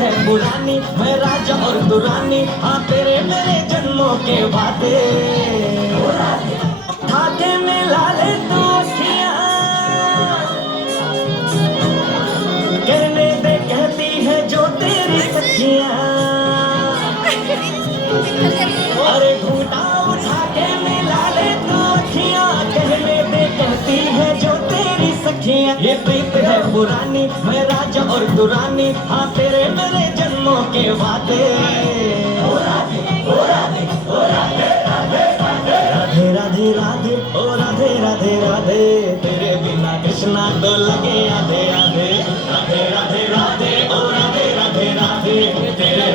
है पुरानी, मैं राजा और तू रानी, हाँ तेरे मेरे जन्मों के वादे। धागे मिला ले तू अखियां, कहने दे कहती है जो तेरी सखियां। अरे घूंटा उठा के मिला ले तू अखियां, कहने दे कहती है जो तेरी सखियां। ये प्रीत है पुरानी, मैं राजा और तू रानी, हाँ तेरे मेरे जन्मों के वादे। राधे राधे राधे ओ राधे राधे राधे, तेरे बिना कृष्णा तो लगे आधे आधे। राधे राधे राधे ओ राधे राधे राधे, तेरे